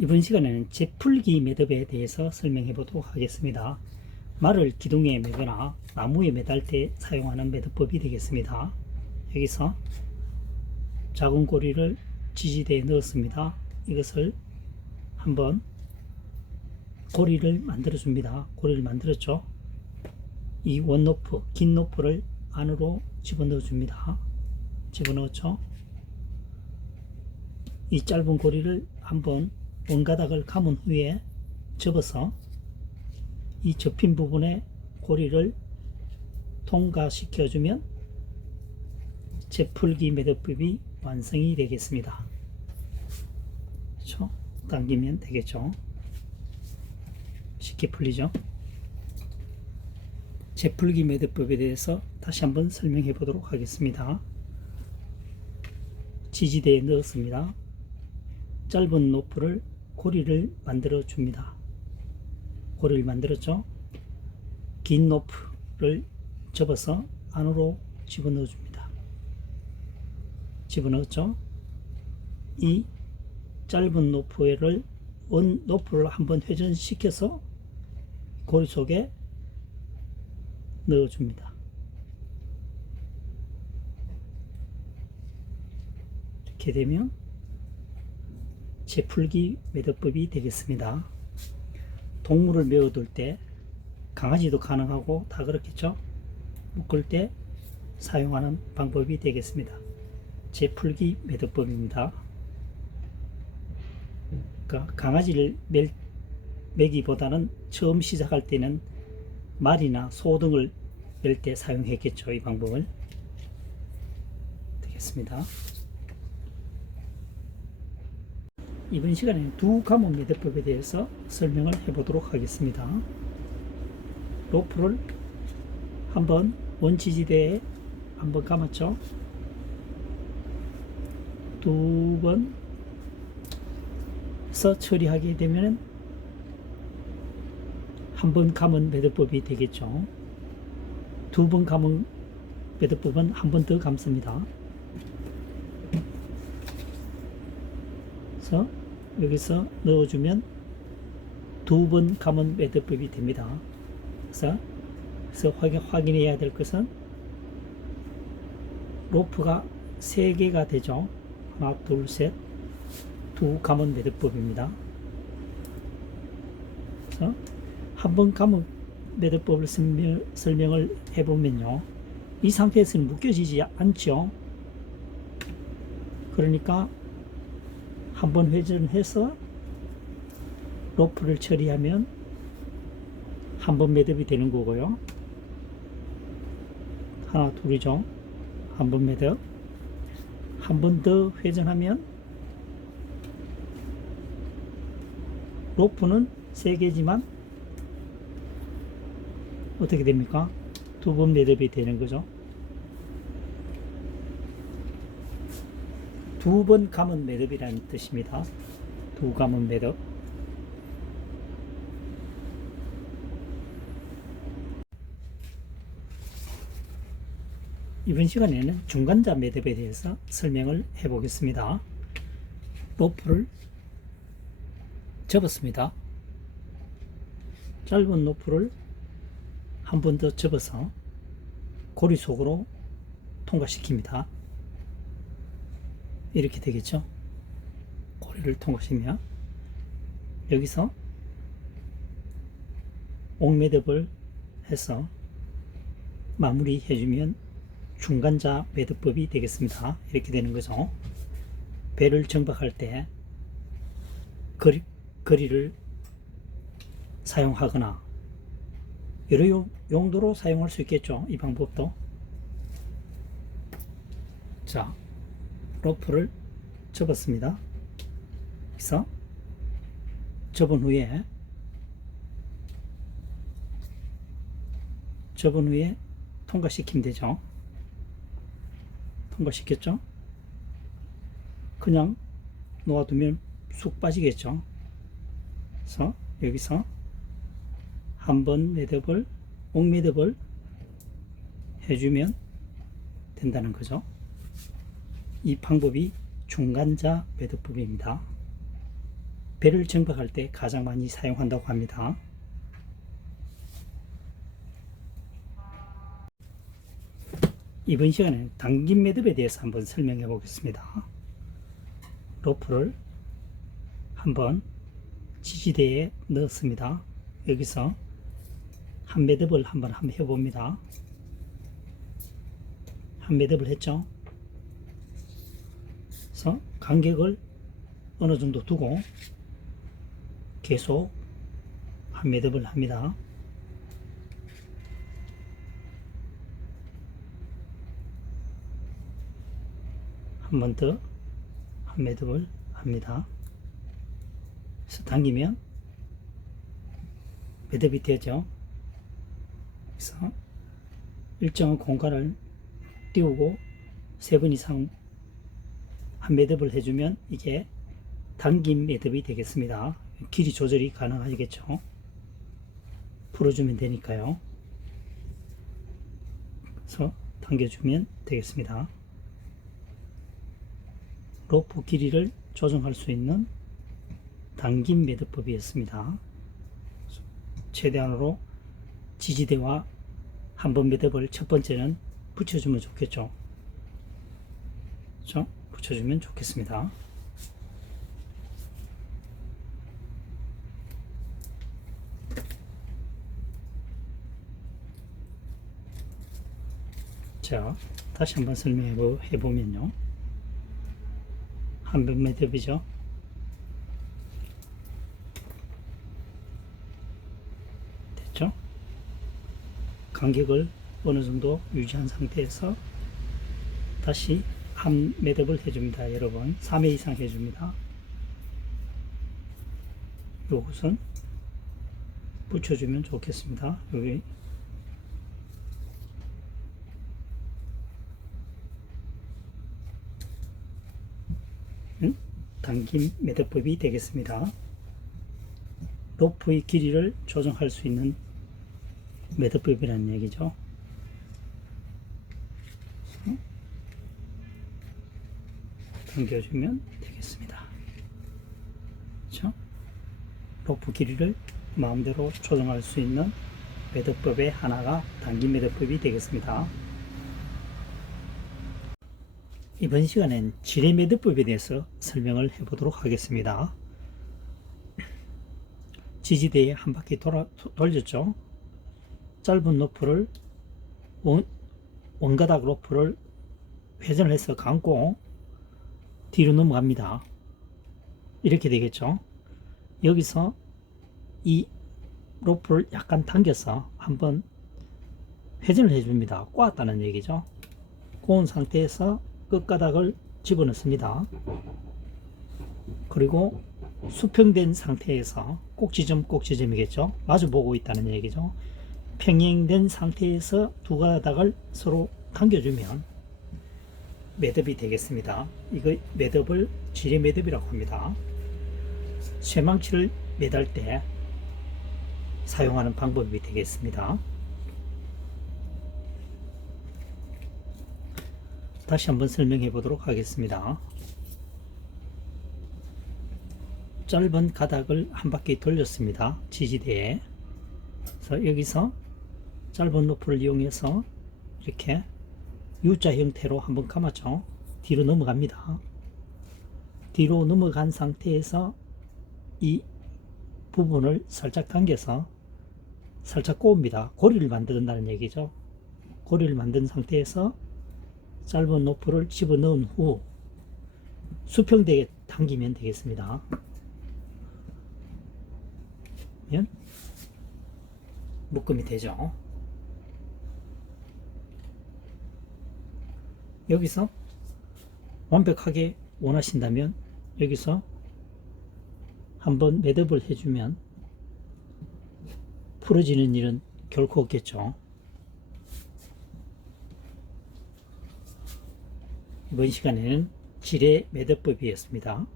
이번 시간에는 재풀기 매듭에 대해서 설명해 보도록 하겠습니다. 말을 기둥에 매거나 나무에 매달 때 사용하는 매듭법이 되겠습니다. 여기서 작은 고리를 지지대에 넣었습니다. 이것을 한번 고리를 만들어 줍니다. 고리를 만들었죠. 이 원로프, 긴 로프를 안으로 집어넣어 줍니다. 집어넣었죠. 이 짧은 고리를 한번 원가닥을 감은 후에 접어서 이 접힌 부분에 고리를 통과시켜주면 재풀기 매듭법이 완성이 되겠습니다. 그렇죠? 당기면 되겠죠. 쉽게 풀리죠. 재풀기 매듭법에 대해서 다시 한번 설명해 보도록 하겠습니다. 지지대에 넣었습니다. 짧은 로프를 고리를 만들어 줍니다. 고리를 만들었죠. 긴 로프를 접어서 안으로 집어넣어 줍니다. 집어넣었죠. 이 짧은 로프를 원 로프를 한번 회전시켜서 고리 속에 넣어 줍니다. 이렇게 되면 재풀기 매듭법이 되겠습니다. 동물을 메어둘 때 강아지도 가능하고 다 그렇겠죠? 묶을 때 사용하는 방법이 되겠습니다. 재풀기 매듭법입니다. 그러니까 강아지를 멜, 매기보다는 처음 시작할 때는 말이나 소 등을 멜 때 사용했겠죠. 이 방법을 되겠습니다. 이번 시간에는 두 가문 매듭법에 대해서 설명을 해보도록 하겠습니다. 로프를 한번 원지지대에 한번 감았죠. 두 번서 처리하게 되면 한번 감은 매듭법이 되겠죠. 두 번 감은 매듭법은 한 번 더 감습니다. 그래서 여기서 넣어주면 두 번 감은 매듭법이 됩니다. 그래서, 그래서 확인, 확인해야 될 것은 로프가 세 개가 되죠. 하나, 둘, 셋. 두 감은 매듭법입니다. 그래서 한번 감은 매듭법을 설명, 설명을 해보면요. 이 상태에서는 묶여지지 않죠. 그러니까 한번 회전해서 로프를 처리하면 한 번 매듭이 되는 거고요. 하나, 둘이죠. 한 번 매듭. 한 번 더 회전하면 로프는 세 개지만 어떻게 됩니까? 두 번 매듭이 되는 거죠. 두 번 감은 매듭이라는 뜻입니다. 두 감은 매듭. 이번 시간에는 중간자 매듭에 대해서 설명을 해 보겠습니다. 로프를 접었습니다. 짧은 로프를 한 번 더 접어서 고리 속으로 통과시킵니다. 이렇게 되겠죠. 고리를 통과시면 여기서 옥매듭을 해서 마무리 해주면 중간자 매듭법이 되겠습니다. 이렇게 되는 거죠. 배를 정박할 때 거리, 거리를 사용하거나 여러 용- 용도로 사용할 수 있겠죠. 이 방법도. 자, 로프를 접었습니다. 그래서 접은 후에 접은 후에 통과시키면 되죠. 통과시켰죠? 그냥 놓아두면 쑥 빠지겠죠. 그래서 여기서 한 번 매듭을 옥매듭을 해주면 된다는 거죠. 이 방법이 중간자 매듭법입니다. 배를 정박할 때 가장 많이 사용한다고 합니다. 이번 시간에 당긴 매듭에 대해서 한번 설명해 보겠습니다. 로프를 한번 지지대에 넣었습니다. 여기서 한 매듭을 한번 한번 해봅니다. 한 매듭을 했죠. 그래서 간격을 어느 정도 두고 계속 한 매듭을 합니다. 한 번 더 한 매듭을 합니다. 그래서 당기면 매듭이 되죠. 그래서 일정한 공간을 띄우고 세 번 이상 한 매듭을 해주면 이게 당김 매듭이 되겠습니다. 길이 조절이 가능하겠죠. 풀어주면 되니까요. 그래서 당겨주면 되겠습니다. 로프 길이를 조정할 수 있는 당김 매듭법이었습니다. 최대한으로 지지대와 한 번 매듭을 첫 번째는 붙여주면 좋겠죠. 그렇죠? 붙여주면 좋겠습니다. 자, 다시 한번 설명해 보- 해보면요. 한번 매듭이죠. 됐죠? 간격을 어느 정도 유지한 상태에서 다시 한 매듭을 해줍니다. 여러분 3회 이상 해줍니다. 요것은 붙여주면 좋겠습니다. 여기 음? 당김 매듭법이 되겠습니다. 로프의 길이를 조정할 수 있는 매듭법이라는 얘기죠. 당겨주면 되겠습니다. 그렇죠? 로프 길이를 마음대로 조정할 수 있는 매듭법의 하나가 당김 매듭법이 되겠습니다. 이번 시간엔 지뢰 매듭법에 대해서 설명을 해보도록 하겠습니다. 지지대에 한 바퀴 돌아, 돌렸죠. 짧은 로프를 원, 원가닥 로프를 회전을 해서 감고 뒤로 넘어갑니다. 이렇게 되겠죠. 여기서 이 로프를 약간 당겨서 한번 회전을 해줍니다. 꼬았다는 얘기죠. 고운 상태에서 끝가닥을 집어넣습니다. 그리고 수평된 상태에서 꼭지점 꼭지점이겠죠. 마주보고 있다는 얘기죠. 평행된 상태에서 두 가닥을 서로 당겨주면 매듭이 되겠습니다. 이거 매듭을 지뢰 매듭이라고 합니다. 쇠망치를 매달 때 사용하는 방법이 되겠습니다. 다시 한번 설명해 보도록 하겠습니다. 짧은 가닥을 한 바퀴 돌렸습니다. 지지대에. 그래서 여기서 짧은 로프를 이용해서 이렇게 U자 형태로 한번 감았죠. 뒤로 넘어갑니다. 뒤로 넘어간 상태에서 이 부분을 살짝 당겨서 살짝 꼬웁니다. 고리를 만든다는 얘기죠. 고리를 만든 상태에서 짧은 로프를 집어넣은 후 수평되게 당기면 되겠습니다. 면 묶음이 되죠. 여기서 완벽하게 원하신다면 여기서 한번 매듭을 해주면 풀어지는 일은 결코 없겠죠. 이번 시간에는 지뢰 매듭법이었습니다.